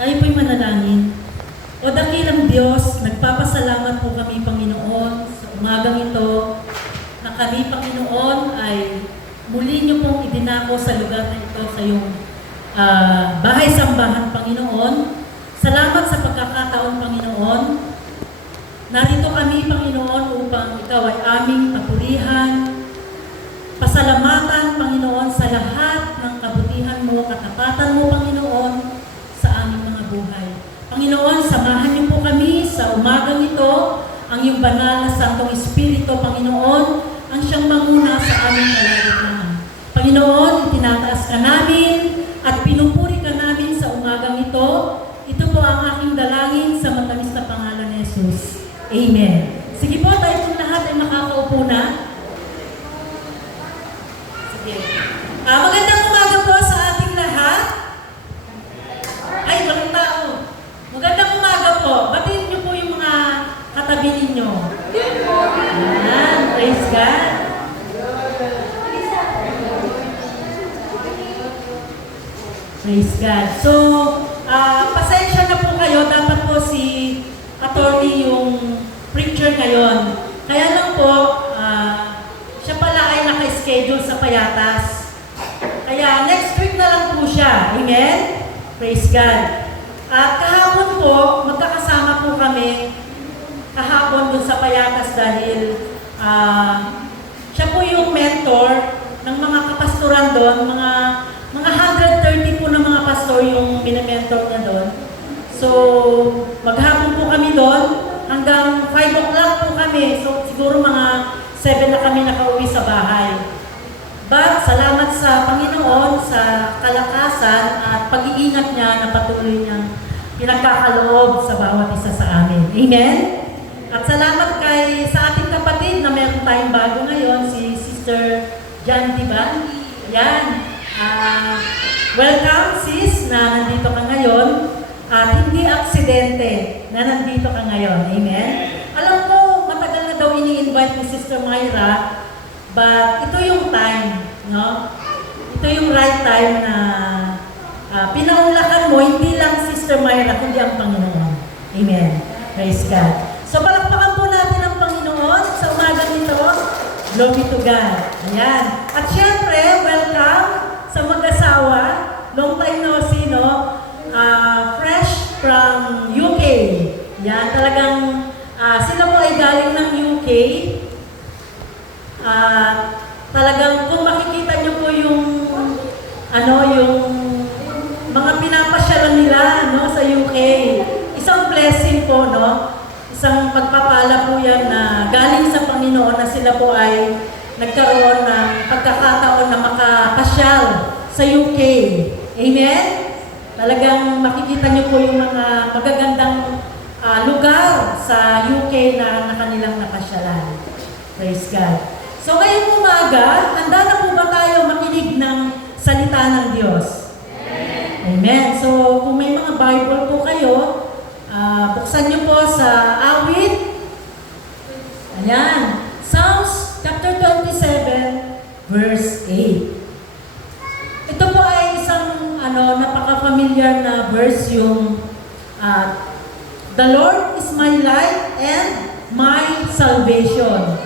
Tayo po'y manalangin. O dakilang Diyos, nagpapasalamat po kami, Panginoon, sa umagang ito, na kami, Panginoon, ay muli niyo pong idinako sa lugar na ito sa iyong bahay-sambahan, Panginoon. Salamat sa pagkakataon, Panginoon. Narito kami, Panginoon, upang ikaw ay aming papurihan, pasalamatan, Panginoon, sa lahat ng kabutihan mo, katapatan mo, Panginoon, sa aming mga buhay. Panginoon, samahan niyo po kami sa umagang ito, ang iyong banal na Santong Espiritu, Panginoon, ang siyang manguna sa aming kalagayan. Panginoon, itinataas ka namin at pinupuri ka namin sa umagang ito. Ito po ang aking dalangin sa matamis na pangalan ni Jesus. Amen. Sige po, tayo pong lahat ay makakaupo na. Sige. Magandang umaga po sa ating lahat. Ay, walang tao. Magandang umaga po. Batiin niyo po yung mga katabi ninyo. Ayan, praise God. Praise God. So, pasensya na po kayo. Dapat po si attorney yung preacher ngayon. Kaya lang po, siya pala ay naka-schedule sa Payatas. Kaya next week na lang po siya. Amen? Praise God. At kahapon po, magkakasama po kami kahapon dun sa Payatas dahil siya po yung mentor ng mga kapastoran doon, mga 130 po ng mga pastor yung minimentor niya doon. So, maghapon po kami doon, hanggang 5 o'clock po kami. So, siguro mga 7 na kami nakauwi sa bahay. But, salamat sa Panginoon sa kalakasan at pag-iingat niya na patuloy niyang pinagkakaloob sa bawat isa sa amin. Amen? At salamat sa ating kapatid na meron tayong bago ngayon, si Sister Jan Diban. Ayan. Welcome sis na nandito ka ngayon at hindi aksidente na nandito ka ngayon. Amen? Alam ko, matagal na daw ini-invite ni Sister Myra, but ito yung time, no? Ito yung right time na pinaunlakan mo, hindi lang Sister Myra, kundi ang Panginoon. Amen. Praise God. So, palakpakan po natin ang Panginoon sa umagang ito. Glory to God. Ayan. At syempre, welcome sa mag-asawa, long time no see, no? Fresh from UK. Yan, talagang sila po ay galing ng UK. Talagang kung makikita nyo po yung yung mga pinapasyalan nila, no, sa UK. Isang blessing po, no? Isang pagpapala po yan na galing sa Panginoon na sila po ay nagkaroon ng pagkakataon na makapasyal sa UK. Amen? Talagang makikita niyo po yung mga magagandang lugar sa UK na kanilang napasyalan. Praise God. So ngayong umaga, handa na po ba tayo makinig ng salita ng Diyos? Amen. So kung may mga Bible po kayo, buksan niyo po sa awit. Ayan. Psalms chapter 27, verse 8. Ito po ay isang napaka-familiar na verse yung The Lord is my light and my salvation.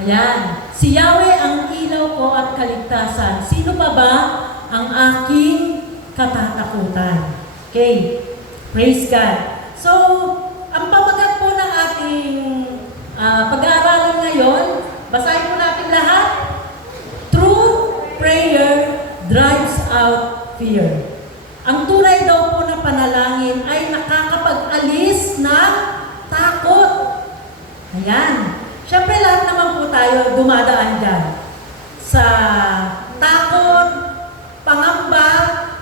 Ayan. Si Yahweh ang ilaw ko at kaligtasan. Sino pa ba ang aking katatakutan? Okay. Praise God. So, ang pamagat po ng ating pag-aaralan ngayon, basahin po natin lahat. True prayer drives out fear. Ang tunay daw po na panalangin ay nakakapag-alis ng takot. Ayan. Siyempre lahat naman po tayo dumadaan dyan. Sa takot, pangamba,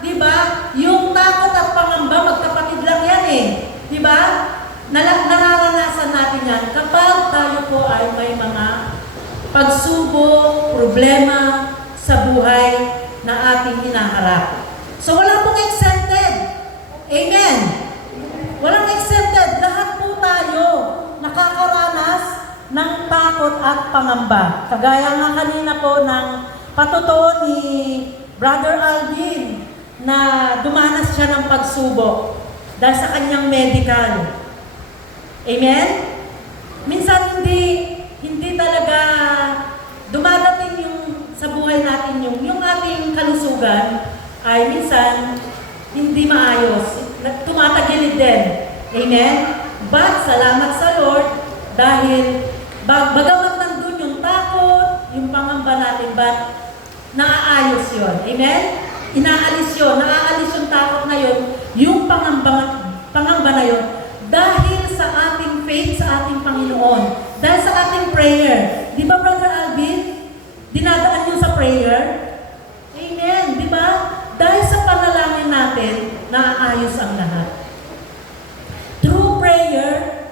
di ba? Yung takot at pangamba, magkapatid lang yan eh. Di ba? Nararanasan natin yan kapag tayo po ay may mga pagsubok, problema sa buhay na ating hinaharap. So wala pong exempted. Amen. Walang exempted. Lahat po tayo nakakaranas ng takot at pangamba. Kagaya nga kanina po ng patotoo ni Brother Alvin na dumanas siya ng pagsubok dahil sa kanyang medical. Amen? Minsan hindi talaga dumadating yung sa buhay natin yung ating kalusugan ay minsan hindi maayos. Tumatagilid din. Amen? But salamat sa Lord dahil bagamat nandun yung takot, yung pangamba natin, but naaayos yun. Amen? Inaalis yun. Naaalis yung takot na yun, yung pangamba na yun, dahil sa ating faith sa ating Panginoon. Dahil sa ating prayer. Di ba, Brother Alvin? Dinadaan yun sa prayer? Amen. Di ba? Dahil sa panalangin natin, naaayos ang lahat. True prayer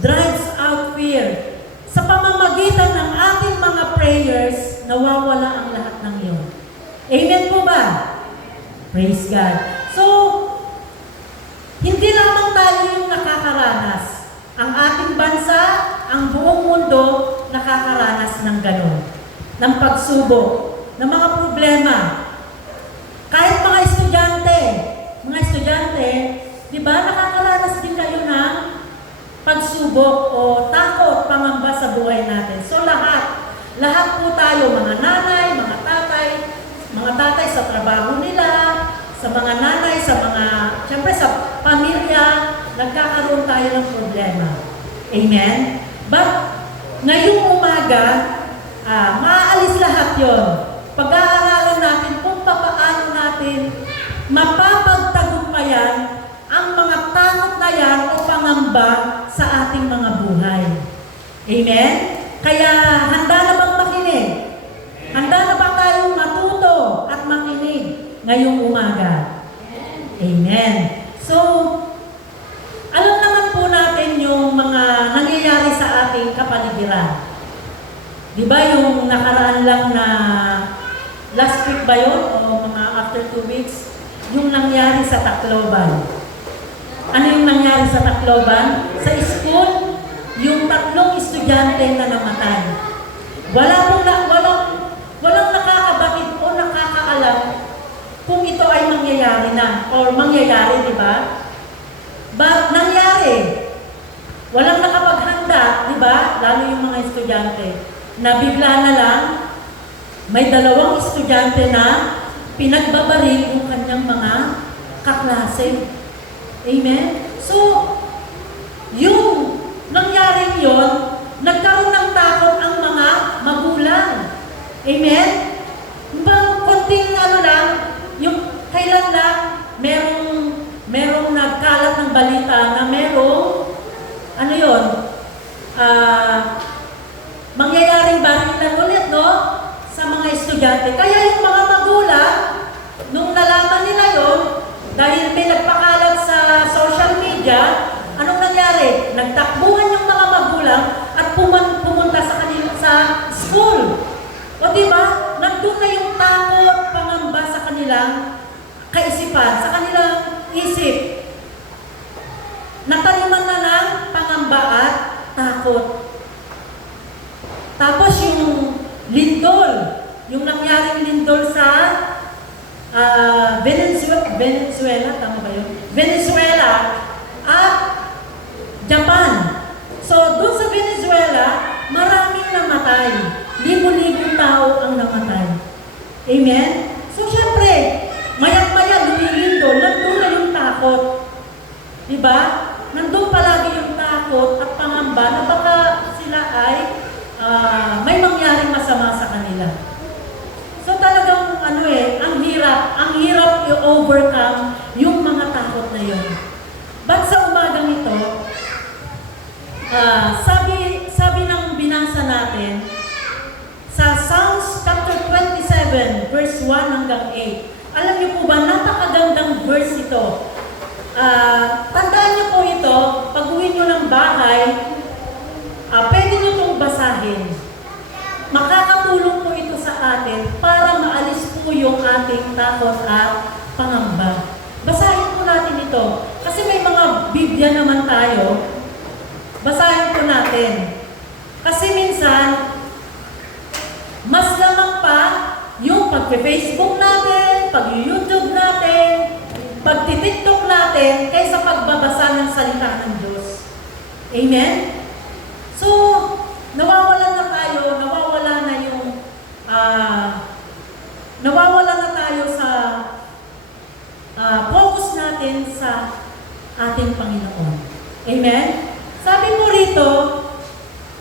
drives out fear. Sa pamamagitan ng ating mga prayers, nawawala ang lahat ng iyon. Amen po ba? Praise God. So, hindi lamang tayo yung nakakaranas. Ang ating bansa, ang buong mundo, nakakaranas ng gano'n. Ng pagsubok, ng mga problema. Kahit mga estudyante, di ba, nakakaranas din kayo ng pagsubok o takot, pangamba sa buhay natin. So lahat po tayo, mga nanay, mga tatay sa trabaho nila, sa mga nanay, siyempre sa pamilya, nagkakaroon tayo ng problema. Amen? But, ngayong umaga, maaalis lahat yon. Pag-aaralan natin kung paano natin mapapagtagumpayan ang mga takot na yan o pangamba sa ating mga buhay. Amen? Kaya, handa na bang makinig? Handa na ba tayong matuto at makinig ngayong umaga? Amen. So, alam naman po natin yung mga nangyayari sa ating kapaligiran. Di ba yung nakaraan lang na last week ba yun? O mga after 2 weeks? Yung nangyari sa Tacloban. Ano yung nangyari sa Tacloban? Sa school, yung 3 estudyante na namatay. Walang nakakabakit o nakakaalam kung ito ay mangyayari na or mangyayari, di ba? But nangyari. Walang nakapaghanda, di ba? Lalo yung mga estudyante. Nabigla na lang, may 2 estudyante na pinagbabaril yung kanyang mga kaklase. Amen? So, yung nangyaring yon, nagkaroon ng takot ang mga magulang. Amen? Bang konting yung kailan lang, merong nagkalat ng balita na mangyayaring barilan ulit, no? Sa mga estudyante. Kaya yung mga magulang, nung nalaman nila yon, dahil may nagpakalat sa social media, anong nangyari? Nagtakbuhan yung mga magulang at pumunta sa kanila sa school. O diba? Nandun na yung takot, pangamba sa kanilang kaisipan, sa kanilang isip. Nataliman na ng pangamba at takot. Tapos yung lindol, yung nangyaring lindol sa Venezuela, tama ba yun? Venezuela at Japan. So, doon sa Venezuela, maraming namatay. Libo-libong tao ang namatay. Amen? So, syempre, mayat-maya, lumilindol, nandun na yung takot. Diba? Nandun palagi yung takot at pangamba na baka sila ay may mangyaring masama sa kanila. So talagang ang hirap i-overcome yung mga takot na yun. But sa umagang ito, sabi ng binasa natin, sa Psalms chapter 27, verse 1 hanggang 8, alam niyo po ba, napakagandang verse ito. Tandaan niyo po ito, pag-uwi niyo ng bahay, pwede niyo itong basahin. Makakatulong po ito sa atin para maalis po yung ating takot at pangamba. Basahin po natin ito. Kasi may mga Biblia naman tayo. Basahin po natin. Kasi minsan, mas lamang pa yung yung pag-Facebook natin, pag-YouTube natin, pag-TikTok natin, kaysa pagbabasa ng salita ng Diyos. Amen? So, nawawala na tayo, nawawala na tayo sa focus natin sa ating Panginoon. Amen? Sabi mo rito,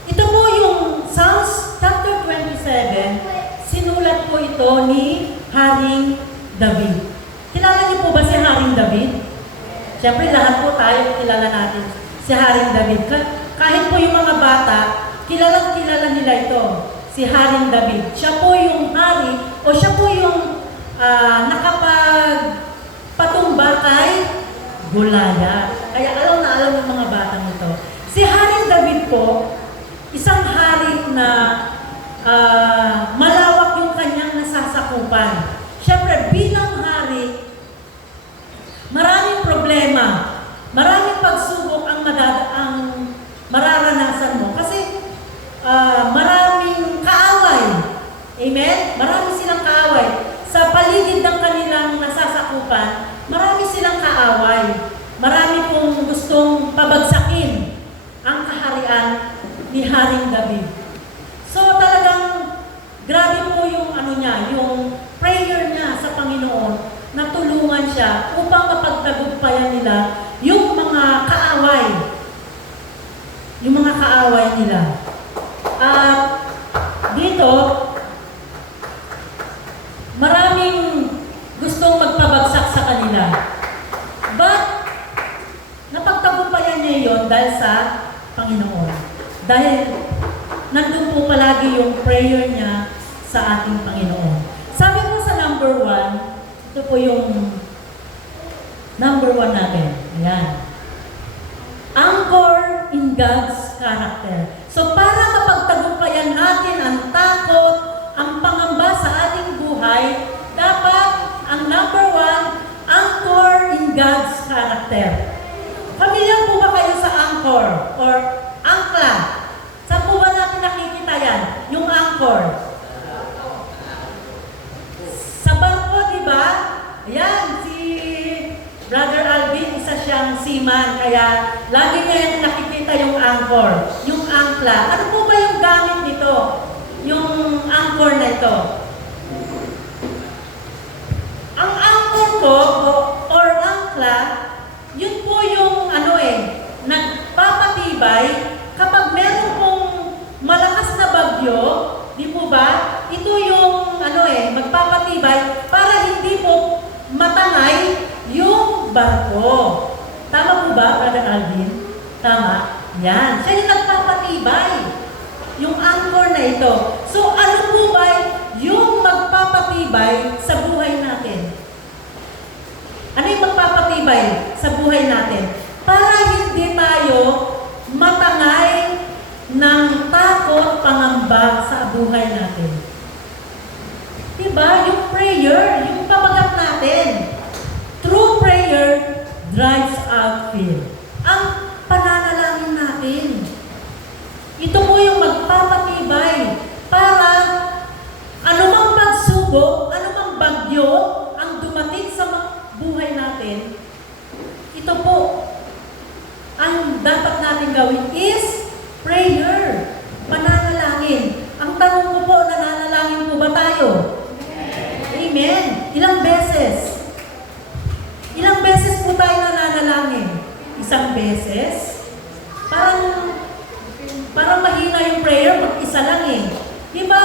ito po yung Psalms chapter 27, sinulat po ito ni Haring David. Kilala niyo po ba si Haring David? Siyempre, lahat po tayo kilala natin si Haring David. Kahit po yung mga bata, kilala nila ito, si Haring David. Siya po yung hari, o siya po yung nakapagpatumba kay Goliath. Kaya alam na alam ng mga bata nito. Si Haring David po, isang hari na malawak yung kanyang nasasakupan. Siyempre, bilang hari, maraming problema, maraming pagsubok ang mararanasan mo. Kasi maraming kaaway. Amen? Marami silang kaaway. Sa paligid ng kanilang nasasakupan, marami silang kaaway. Marami pong gustong pabagsakin ang kaharian ni Haring David. So talagang grabe po yung yung prayer niya sa Panginoon na tulungan siya upang mapagtagumpayan nila yung mga kaaway. Yung mga kaaway nila. At dito, maraming gustong magpabagsak sa kanila. But, napagtagumpayan niya yon dahil sa Panginoon. Dahil nandun po palagi yung prayer niya sa ating Panginoon. Sabi po sa number 1, ito po yung number 1 natin. Ayan. Anchor in God's character. So para mapagtagumpayan natin ang takot, ang pangamba sa ating buhay, dapat ang number 1, anchor in God's character. Pamilyar po ba kayo sa anchor or angkla? Saan po ba natin nakikita yan? Yung anchor. Sa barko, di ba? Ayan, si Brother Alvin, isa siyang seaman, kaya lagi niya yung nakikita yung anchor, yung angkla. Ano po ba yung gamit nito? Yung anchor na ito? Ang anchor po, or angkla, yun po yung nagpapatibay kapag meron pong malakas na bagyo, di po ba? Ito yung magpapatibay para hindi po matangay yung barko. Tama po ba, Brother Alvin? Tama? Yan. Siya yung nagpapatibay. Yung anchor na ito. So, ano po ba yung magpapatibay sa buhay natin? Ano yung magpapatibay sa buhay natin? Para hindi tayo matangay ng takot, pangamba sa buhay natin. Diba? Yung prayer, yung pamagat natin. True prayer drives out fear. Ang pananalangin natin. Ito po yung magpapatibay para anumang pagsubok, anumang bagyo ang dumating sa buhay natin, ito po ang dapat natin gawin is prayer. Pananalangin. Ang tanong ko po, nananalangin po ba tayo? Amen. Ilang beses? Ilang beses po tayo nananalangin? Isang beses? Parang mahina yung prayer, mag-isa lang eh. Diba?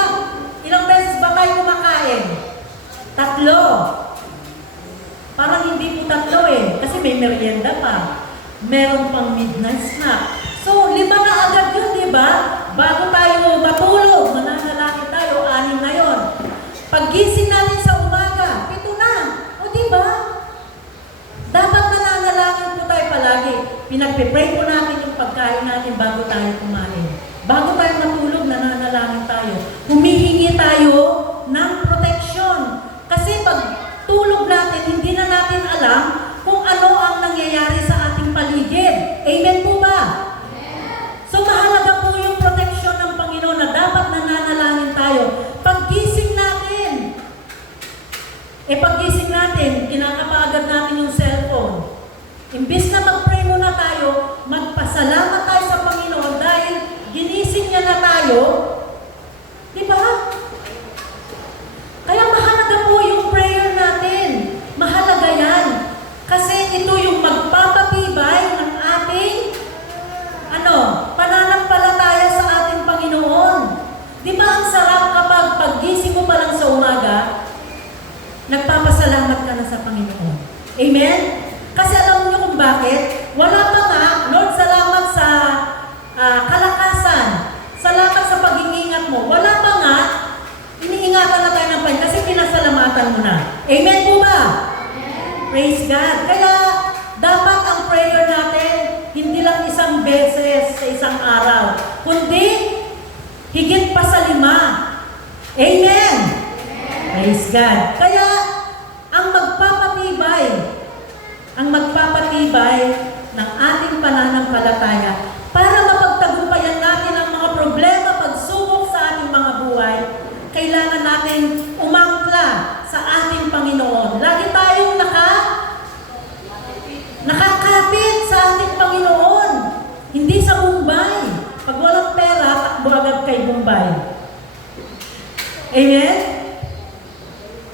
Ilang beses ba tayo kumakain? 3. Parang hindi po 3 eh. Kasi may merienda pa. Meron pang midnight snack. So, 5 na agad yun, diba? Bago tayo matulog, mananalangin tayo, 6 na yun. Paggising natin sa umaga, 7 na. O diba? Dapat nananalangin po tayo palagi. Pinagpipray po natin yung pagkain natin bago tayo kumain. Bago tayo matulog, nananalangin tayo. Humihingi tayo ng protection. Kasi pag tulog natin, hindi na natin alam kung ano ang nangyayari sa ating paligid. Amen po ba? So mahalaga po yung protection ng Panginoon na dapat nananalangin tayo. Paggising natin, Paggising natin, kinakapaagad natin yung cellphone. Imbis na mag-pray muna tayo, magpasalamat tayo sa Panginoon dahil ginising niya na tayo. Di ba? Kaya mahalaga po yung prayer natin. Mahalaga yan. Kasi ito yung magpapatibay ng ating pananampalataya sa ating Panginoon. Di ba ang sarap kapag paggising mo pa lang sa umaga, nagpapasalamat ka na sa Panginoon. Amen? Kasi alam niyo kung bakit? Wala pa nga, Lord, salamat sa kalakasan. Salamat sa pag-iingat mo. Wala pa nga, iniingatan na tayo ng Panginoon kasi pinasalamatan mo na. Amen po ba? Amen. Praise God. Kaya, dapat ang prayer natin, hindi lang isang beses sa isang araw, kundi higit pa sa 5. Amen. Praise God. Kaya, ang magpapatibay ng ating pananampalataya para mapagtagumpayan natin ang mga problema, pagsubok sa ating mga buhay, kailangan natin umangkla sa ating Panginoon. Lagi tayong nakakapit sa ating Panginoon. Hindi sa Bombay. Pag walang pera, takbo agad kay Bombay. Amen?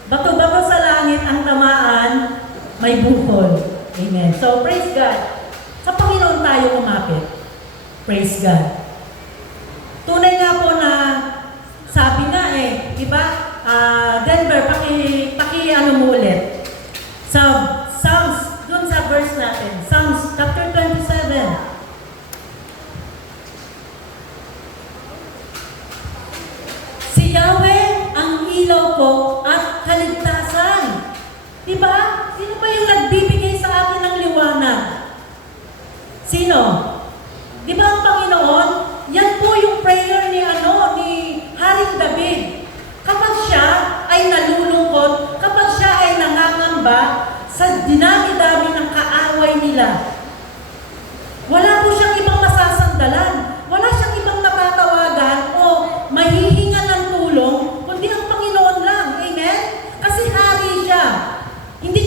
Bato-bato sa langit ang tamaan, may bukol. Amen. So, praise God. Sa Panginoon tayo kumapit. Praise God. Tunay nga po na, sabi nga di ba, Denver, mo ulit. Sa Psalms, dun sa verse natin, Psalms chapter 27. Si Yahweh ang ilaw ko at kaligtasan. Diba? Sino ba yung nagbibigay sa atin ng liwanag? Sino? Diba ang Panginoon? Yan po yung prayer ni Haring David. Kapag siya ay nalulungkot, kapag siya ay nangangamba sa dinami-dami ng kaaway nila, wala po siyang ibang masasandalan. Wala siyang ibang natatawagan o mahihinga ng tulong, kundi ang Panginoon lang. Amen? Kasi hari siya. Hindi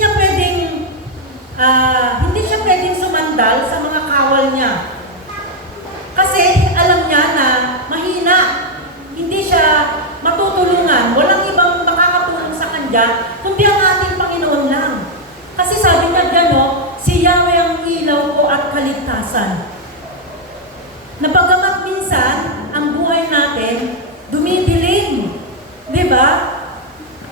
siya pwedeng sumandal sa mga kawal niya. Kasi alam niya na mahina. Hindi siya matutulungan. Walang ibang makakatulong sa kanya, kundi ang ating Panginoon lang. Kasi sabi niya dyan, si Yahweh ang ilaw ko at kaligtasan. Napagamat minsan, ang buhay natin, dumidilim. Di ba?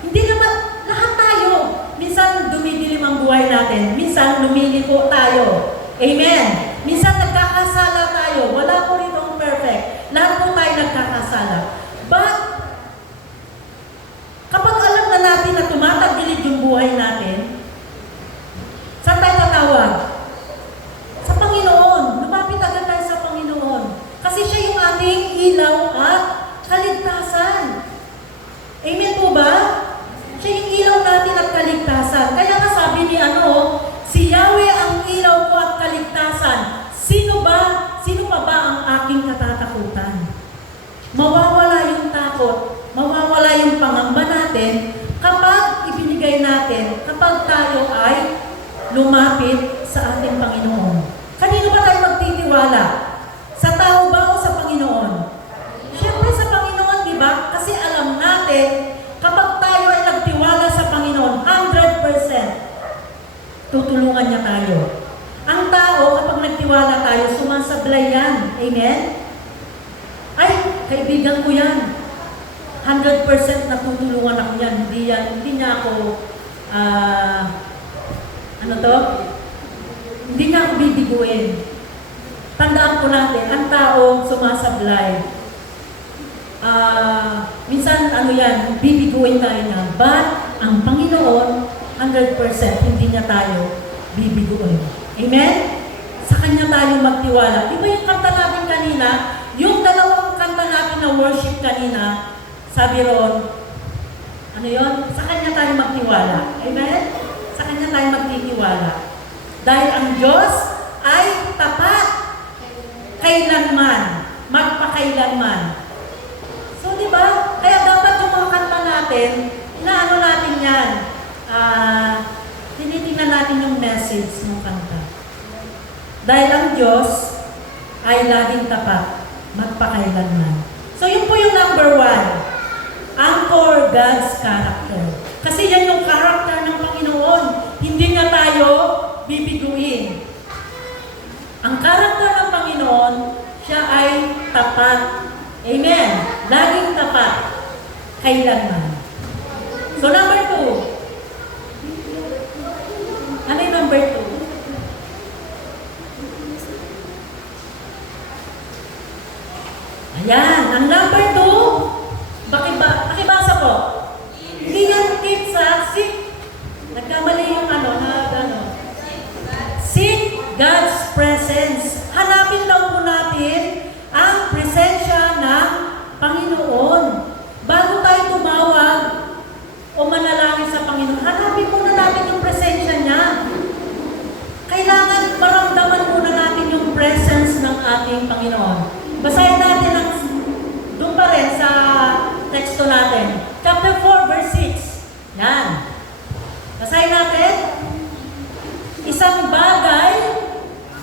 Hindi naman, lahat tayo. Minsan dumidilim ang buhay natin. Minsan lumilipo tayo. Amen. Minsan nagkakasala tayo. Wala po rin ang perfect. Lahat po tayo nagkakasala. But, kapag alam na natin na tumatagilid yung buhay natin, saan tayo tatawag? Sa Panginoon. Lumapit agad tayo sa Panginoon. Kasi siya yung ating ilaw at kaligtasan. Amen po ba? Siya yung ilaw natin at kaligtasan. Kaya nga sabi ni si Yahweh ang ilaw ko at kaligtasan. Sino pa ba ang aking katatakutan? Mawawala yung takot, mawawala yung pangamba natin kapag ibinigay natin, kapag tayo ay lumapit sa ating Panginoon. Kanino ba tayo magtitiwala? Sa tao ba o sa Panginoon? Siyempre sa Panginoon, di ba? Kasi alam natin, kapag tayo ay nagtiwala sa Panginoon, 100%, tutulungan niya tayo. Ang tao, kapag nagtiwala tayo, sumasablay yan. Amen? Ay, kaibigan ko yan. 100% natutulungan ako yan. Hindi niya ako, hindi niya ako bibiguin. Tandaan ko natin, ang tao sumasablay. Minsan, bibiguin tayo niya. But, ang Panginoon, 100% hindi niya tayo bibiguin. Amen? Sa Kanya tayo magtiwala. Di ba yung kanta natin kanina, yung dalawang kanta natin na worship kanina, sabi ron, sa Kanya tayo magtiwala. Amen? Sa Kanya tayo magtitiwala. Dahil ang Diyos ay tapat. Kailanman. Magpakailanman. So, di ba? Kaya dapat yung mga kanta natin, natin yan. tinitingnan natin yung message ng kanta. Dahil ang Diyos ay laging tapat, magpakailanman. So yun po yung number 1. Anchor God's character. Kasi yan yung character ng Panginoon. Hindi niya tayo bibiguin. Ang character ng Panginoon, siya ay tapat. Amen. Laging tapat. Kailanman. So number 2. Ano yung number 2? Ayan. Ang number 2, pakibasa po. Hindi yan kids ha. Seek. Nagkamali yung Seek God's presence. Hanapin lang po natin ang presensya ng Panginoon. Bago tayo tumawag o manalangin sa Panginoon, hanapin muna natin yung presensya niya. Kailangan maramdaman muna natin yung presence ng ating Panginoon. Basahin natin doon pa rin sa teksto natin. Chapter 4, verse 6. Yan. Basahin natin. Isang bagay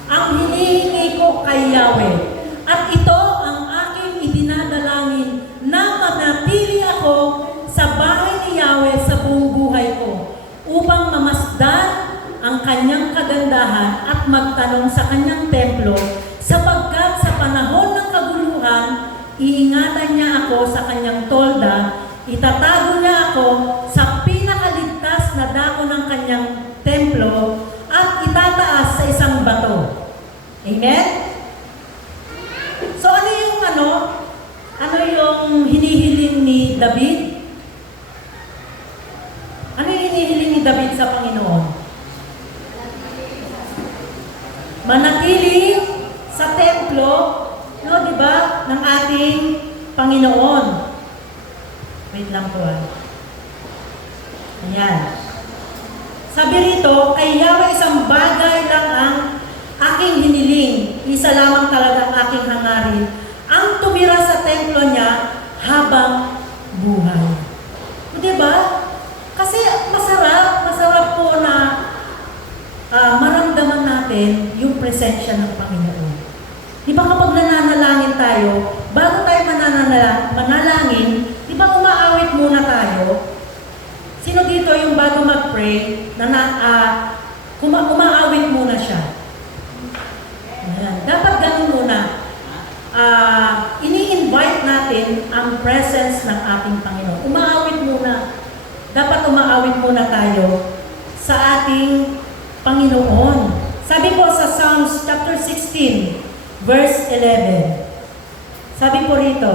ang hinihingi ko kay Yahweh. At ito ang aking idinadalangin na manatili ako sa bahay ni Yahweh sa buong buhay ko upang mamasdan ang kanyang kagandahan at magtanong sa kanyang templo sapagkat sa panahon ng kaguluhan, iingatan niya ako sa kanyang tolda, itatago niya ako sa pinakaligtas na dako ng kanyang templo at itataas sa isang bato. Amen? So ano yung hinihiling ni David? Ano yung hinihiling ni David sa Panginoon? Manatili sa templo, di ba, ng ating Panginoon. Wait lang po. Ayan. Sabi rito, kay Yahweh isang bagay lang ang aking hiniling. Isa lamang talaga ang aking hangarin. Ang tumira sa templo niya habang buhay. Diba? Kasi masarap po na maramdaman natin yung presensya ng Panginoon. Di ba kapag nananalangin tayo, bago tayo manalangin, di ba umaawit muna tayo? Sino dito yung bago mag-pray, umaawit muna siya? Ayan. Dapat ganun muna. Ini-invite natin ang presence ng ating Panginoon. Umaawit muna. Dapat umaawit muna tayo sa ating Panginoon. Sabi po sa Psalms chapter 16, verse 11. Sabi po rito,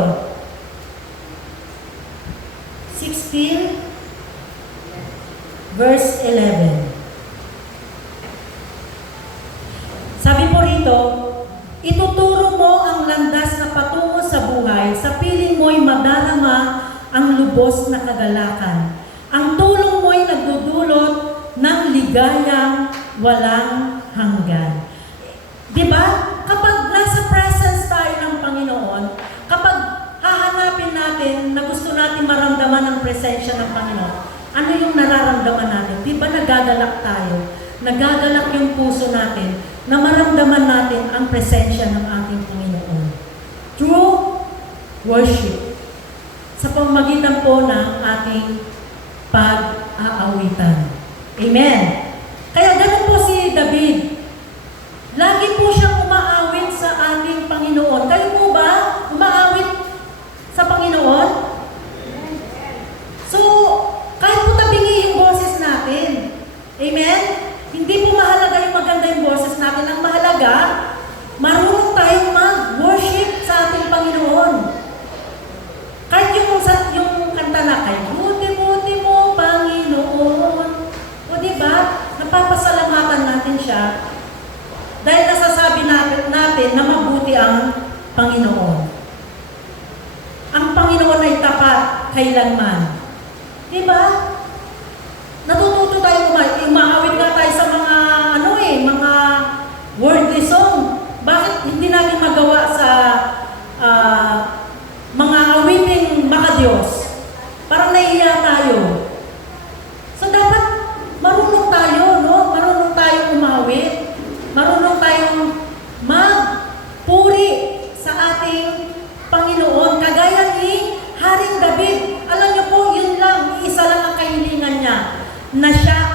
16, verse 11. Sabi po rito, ituturo mo ang landas na patungo sa buhay, sa piling mo'y madarama ang lubos na kagalakan. Ang tulong mo'y nagdudulot ng ligayang walang hanggan. Diba? Kapag nasa presence tayo ng Panginoon, kapag hahanapin natin na gusto natin maramdaman ang presensya ng Panginoon, ano yung nararamdaman natin? Diba nagagalak tayo? Nagagalak yung puso natin na maramdaman natin ang presensya ng ating Panginoon. Through worship. Sa pamamagitan po ng ating pag-aawitan. Amen. Kaya ganun po si David. Lagi po siyang umaawit sa ating Panginoon. Kayo po ba umaawit sa Panginoon? So, kahit po tabingi yung boses natin. Amen? Hindi po mahalaga yung maganda yung boses natin. Ang mahalaga, marunong tayong mag-worship sa ating Panginoon. Kahit yung kanta na, kay buti-buti mo, Panginoon. O diba? Napapasalamatan natin siya. Dahil nasasabi natin na mabuti ang Panginoon. Ang Panginoon ay tapat kailanman. Diba? Natututo tayo umaawit nga tayo sa mga mga worldly song. Bakit hindi natin magawa sa mga awiting makadiyos? Parang nahihiya tayo. So dapat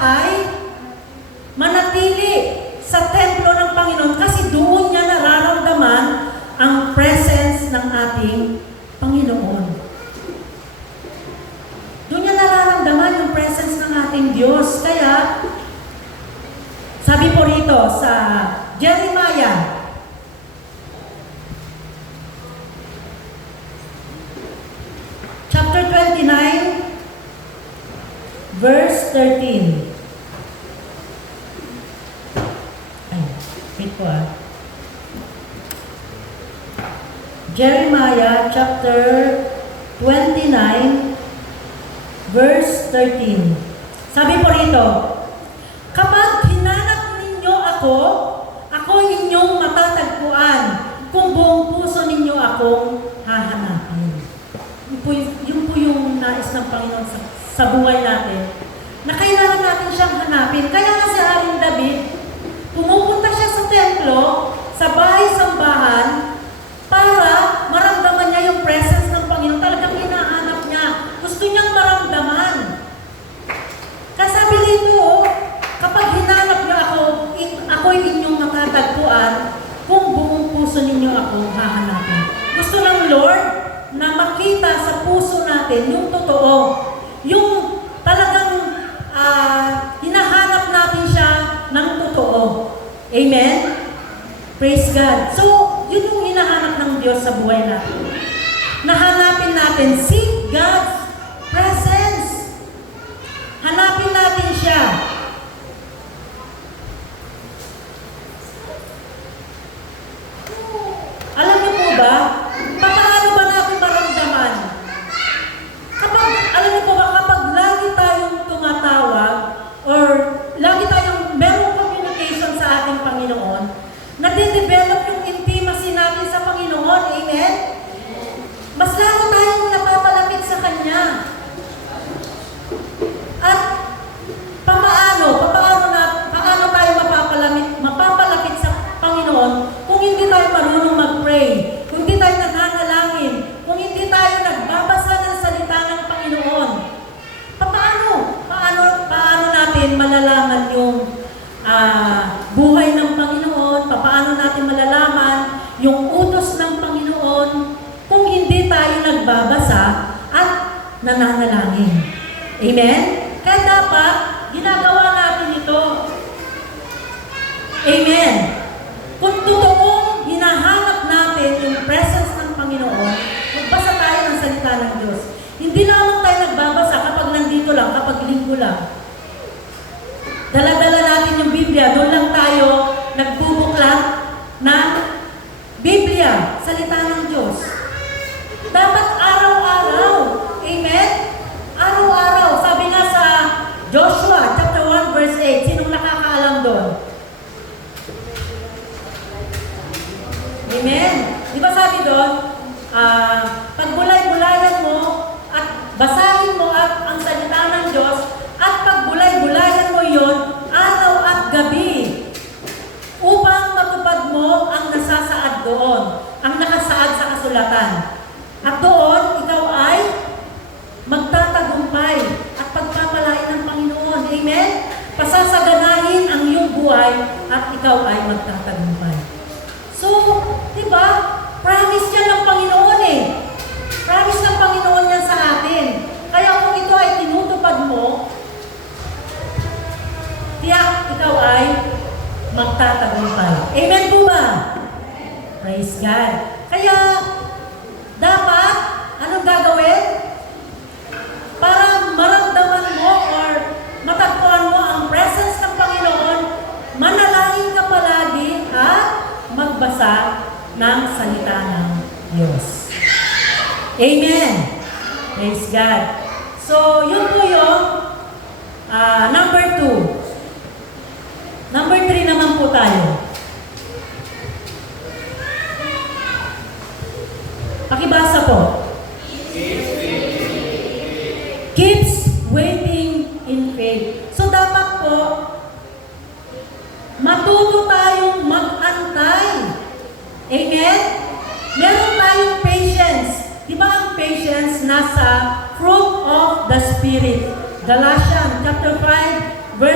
ay manatili sa templo ng Panginoon kasi doon niya nararamdaman ang presence ng ating Panginoon. Doon niya nararamdaman yung presence ng ating Diyos. Kaya, sabi po rito sa Jeremiah, chapter 29, verse 13. Ay, wait po Jeremiah chapter 29, verse 13. Sabi po rito, kapag hinanap ninyo ako inyong matatagpuan, kung buong puso ninyo akong hahanapin. Yun po yung nais ng Panginoon sa buhay natin, na kailangan natin siyang hanapin. Kaya nga si Haring David, pumupunta siya sa templo, sa bahay-sambahan, para maramdaman niya yung presence ng Panginoon. Talagang hinahanap niya. Gusto niyang maramdaman. Kasabi rito, kapag hinanap niyo ako'y inyong matatagpuan, kung buong puso ninyo ako hahanapin. Gusto ng Lord na makita sa puso natin yung totoo. Yung talagang hinahanap natin siya ng totoo. Amen? Praise God. So, yun yung hinahanap ng Diyos sa buhay natin. Nahanapin natin, seek God's presence. Hanapin natin siya. Alam niyo po ba, paano ba natin maramdaman? Alam niyo po ba, kapag lagi tayong tumatawag, or lagi tayong merong communication sa ating Panginoon, nade-develop yung intimacy natin sa Panginoon. Amen? Mas lalo tayong napapalapit sa Kanya. At paano tayo mapapalapit sa Panginoon kung hindi tayo marunong mag-pray, kung hindi tayo nananalangin, kung hindi tayo nagbabasa ng salita ng Panginoon? Paano natin malalaman yung buhay ng Panginoon? Paano natin malalaman yung utos ng Panginoon kung hindi tayo nagbabasa at nananalangin? Amen? Kaya dapat ginagawa natin ito. Amen? Kung totoong hinahanap natin yung presence ng Panginoon, magbasa tayo ng salita ng Diyos. Hindi lamang tayo nagbabasa kapag nandito lang, kapag linggo lang. Dala-dala natin yung Biblia, doon lang tayo nagbubuklat ng Biblia, salita ng Diyos. Dapat araw-araw. Amen? Araw-araw. Sabi nga sa Joshua chapter 1 verse 8, sinong nakakaalam doon? Amen? Di ba sabi doon, pagbulay-bulayan mo at basahin mo at ang salita ng Diyos at pagbulay-bulayan mo yon araw at gabi upang matupad mo ang nasasaad doon, ang nakasaad sa kasulatan. At doon, ikaw ay magtatagumpay at pagpapalain ng Panginoon. Amen? Pasasaganahin ang iyong buhay at ikaw ay magtatagumpay. So, di ba? Promise yan ng Panginoon eh. Promise ng Panginoon yan sa atin. Kaya kung ito ay tinutupad mo, tiyak ikaw ay magtatagumpay. Amen po ba? Praise God. Kaya, dapat, anong gagawin? Para maramdaman mo or matagpuan mo ang presence ng Panginoon, manalangin ka palagi at magbasa ng salita ng Diyos. Amen. Praise God. So, yun po yung number 2. Number 3 naman po tayo. Pakibasa po. Keeps waiting in faith. So, dapat po, matuto tayong mag-antay. Amen? Meron tayong patience. Di ba ang patience nasa fruit of the Spirit? Galatians chapter 5, verse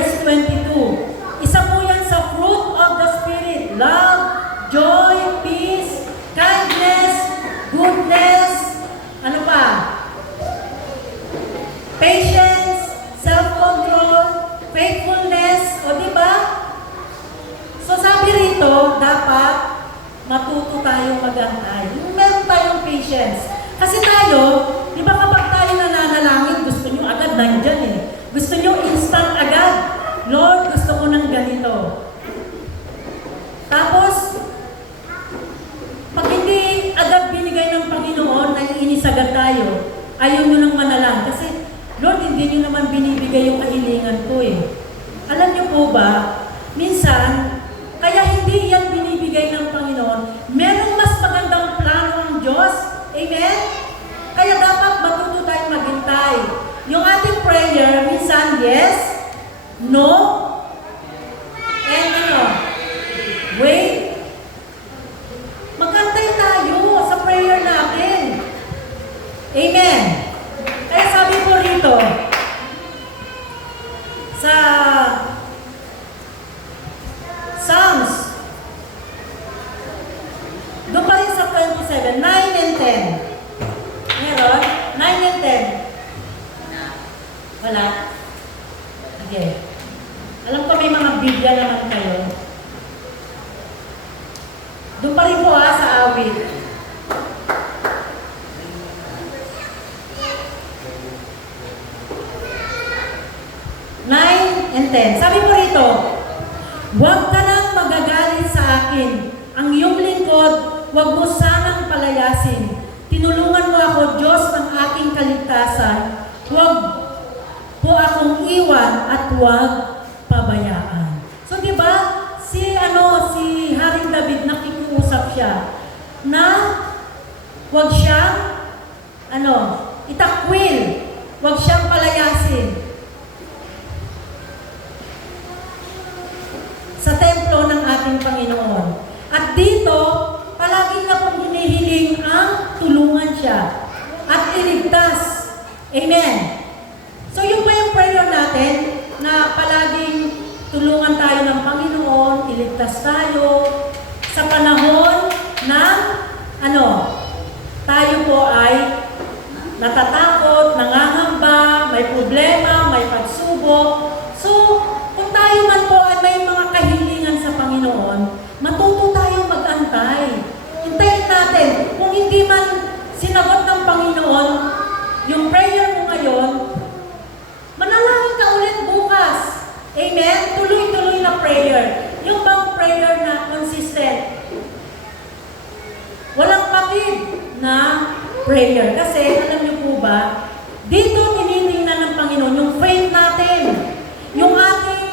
matuto tayong mag-antay. Yung meron tayong patience. Kasi tayo, di ba kapag tayo nananalangin, gusto nyo agad nandyan eh. Gusto nyo instant agad. Lord, gusto ko ng ganito. Tapos, pag hindi agad binigay ng Panginoon, naiinis agad tayo. Ayaw nyo nang manalang. Kasi, Lord, hindi nyo naman binibigay yung kahilingan ko eh. Alam nyo po ba, minsan, kaya hindi yan binibigay ng Panginoon, merong mas magandang plano ang Diyos. Amen? Kaya dapat matuto tayong maghintay. Yung ating prayer, minsan, yes, no, and wait. Magantay tayo sa prayer natin. Amen? Kaya sabi ko rito, sa Psalms, doon pa rin sa 27, 9 and 10. Meron? 9 and 10. Wala? Okay. Alam ko may mga Biblia naman kayo. Doon pa rin po sa awit. 9 and 10. Sabi po rito, huwag ka nang magagalit sa akin. Ang iyong lingkod, huwag mo sanang palayasin. Tinulungan mo ako, Diyos, ng aking kaligtasan. Huwag po akong iwan at huwag pabayaan. So, di ba, si Haring David, nakikiusap siya na huwag siyang, itakwil. Huwag siyang palayasin. Sa templo ng ating Panginoon. At dito, palagi na pong hinihiling ang tulungan siya at iligtas. Amen. So yun pa yung prayer natin na palaging tulungan tayo ng Panginoon, iligtas tayo sa panahon na tayo po ay natatakot, nangangamba, may problema, may pagsubok. So, kung tayo man po ay may mga kahilingan sa Panginoon, matuto tayong mag-antay. Hintayin natin. Kung hindi man sinagot ng Panginoon yung prayer mo ngayon, manalangin ka ulit bukas. Amen? Tuloy-tuloy na prayer. Yung bang prayer na consistent. Walang pakid na prayer. Kasi, alam niyo po ba, dito tinitingnan ng Panginoon yung faith natin. Yung ating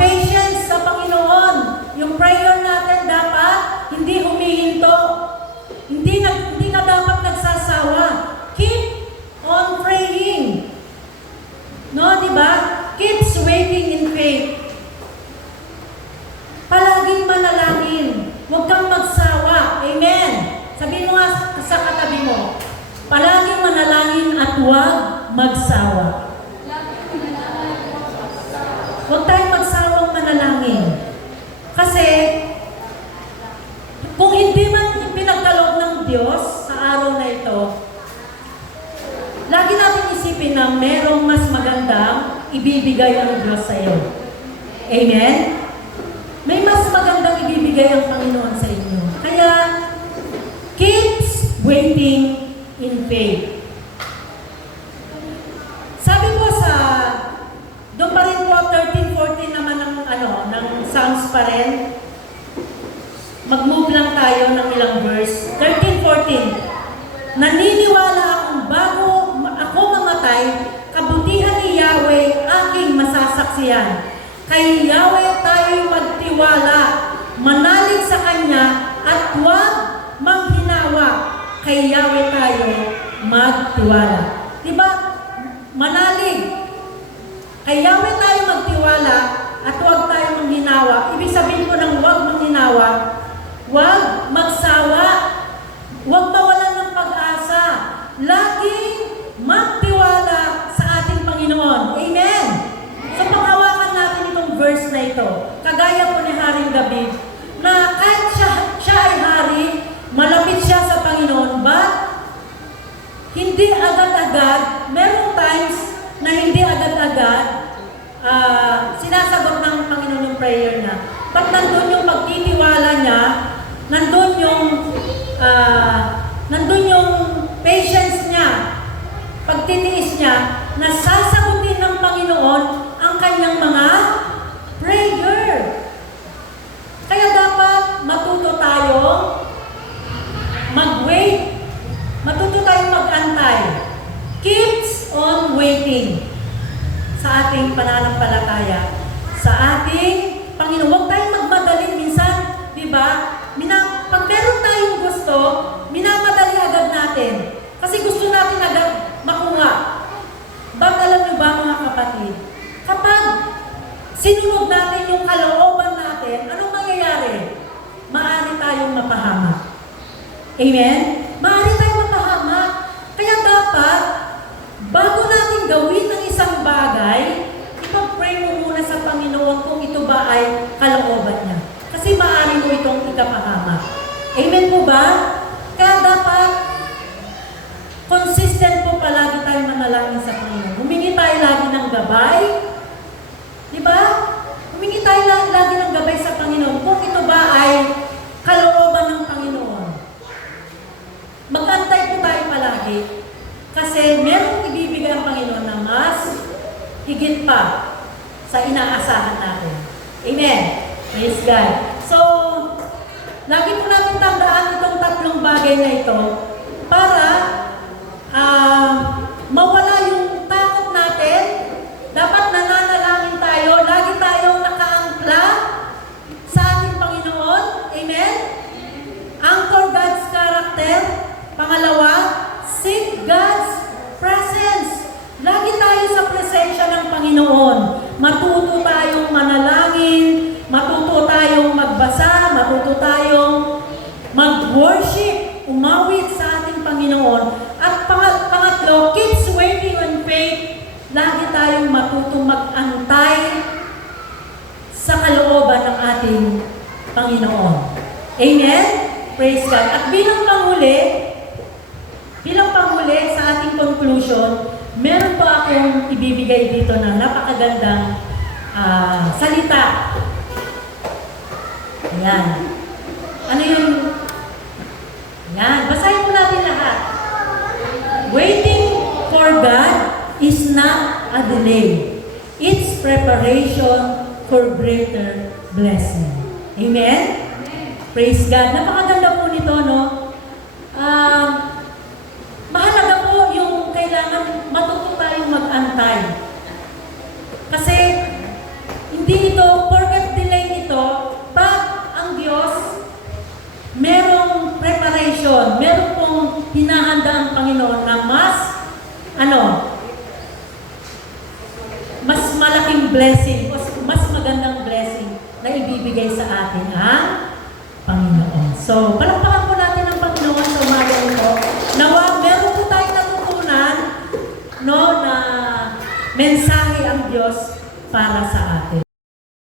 patience sa Panginoon. Yung prayer natin dapat hindi humihinto. Hindi ka dapat nagsasawa. Keep on praying. No, di ba? Keeps waiting in faith. Palaging manalangin. Huwag kang magsawa. Amen. Sabihin mo nga sa katabi mo, palaging manalangin at huwag magsawa. Huwag tayong magsawang manalangin. Kasi, kung hindi man pinagkaloob ng Diyos sa araw na ito, lagi natin isipin na merong mas magandang ibibigay ang Diyos sa iyo. Amen? May mas magandang ibibigay ang Panginoon sa inyo. Kaya, keeps waiting in faith. Sabi po doon pa rin po, 13-14 naman ng Psalms pa rin. Mag-move lang tayo ng ilang verse. 13-14. Naniniwala akong bago ako mamatay, kabutihan ni Yahweh aking masasaksiyan. Kay Yahweh tayo'y magtiwala, manalig sa Kanya, at huwag manghinawa. Kay Yahweh tayo magtiwala. Diba? Manalig. Kay Yahweh tayo magtiwala at huwag tayo manghinawa. Ibig sabihin ko ng huwag manghinawa, huwag magsawa, huwag mawalan ng pag-asa. Laging magtiwala sa ating Panginoon. Amen? So panghawakan natin itong verse na ito. Kagaya po ni Haring David, na kahit siya ay hari, malapit siya sa Panginoon, but hindi agad-agad, merong times na hindi agad-agad sinasagot ng Panginoon yung prayer niya. But nandun yung pagtitiwala niya nandun yung patience niya, pagtitiis niya, na sasagutin ng Panginoon ang kanyang mga prayer. Kaya dapat matuto tayo mag-wait, matuto tayong mag-antay. Keeps on waiting sa ating pananampalataya, sa ating Panginoon. Huwag tayong magmadali minsan, di ba? Pag meron tayong gusto, minamadali agad natin. Kasi gusto natin agad makuha. Ba't alam niyo ba mga kapatid? Kapag sinunod natin yung kalooban natin, anong mangyayari? Maaari tayong mapahamak. Amen? Maaari tayong mapahamak. Kaya dapat, bago natin gawin ang isang bagay, ipag-pray mo muna sa Panginoon kung ito ba ay kalooban niya. Kasi maaari mo itong ikapahamak. Amen po ba? Kaya dapat, consistent po palagi tayong manalangin sa Panginoon. Humingi tayo lagi ng gabay. Di ba? Humingi tayo lagi ng gabay sa Panginoon kung ito ba ay kalooban ng Panginoon. Mag-antay po tayo palagi. Kasi merong ibibigay ang Panginoon na mas higit pa sa inaasahan natin. Amen. Praise God. So, lagi po natin tandaan itong tatlong bagay na ito para mawala yung takot natin. Dapat nananalangin tayo. Lagi tayong nakaangkla sa ating Panginoon. Amen? Anchor God's character. Pangalawa, seek God's presence. Lagi tayo sa presensya ng Panginoon. Matuto tayong manalangin, matuto tayong magbasa, matuto tayong mag-worship, umawit sa ating Panginoon. At pangatlo, keeps waiting on faith. Lagi tayong matutong mag-antay sa kalooban ng ating Panginoon. Amen? Praise God. At bilang panghuli sa ating conclusion, meron pa akong ibibigay dito na napakagandang salita. Ayan. Ano yung... Ayan. Basahin po natin lahat. Waiting for God is not a delay. It's preparation for greater blessing. Amen? Praise God. Napakaganda po nito, no? Mahalaga po yung kailangan matuto tayong mag-antay. Kasi hindi ito, porket delay ito, pag ang Diyos merong preparation, meron pong hinahanda ang Panginoon na mas malaking blessing, mas magandang blessing na ibibigay sa atin ang Panginoon. So, palakpakan po natin ang Panginoon sa umaga ito. Nawa, meron po tayong natutunan, no, na mensahe ang Diyos para sa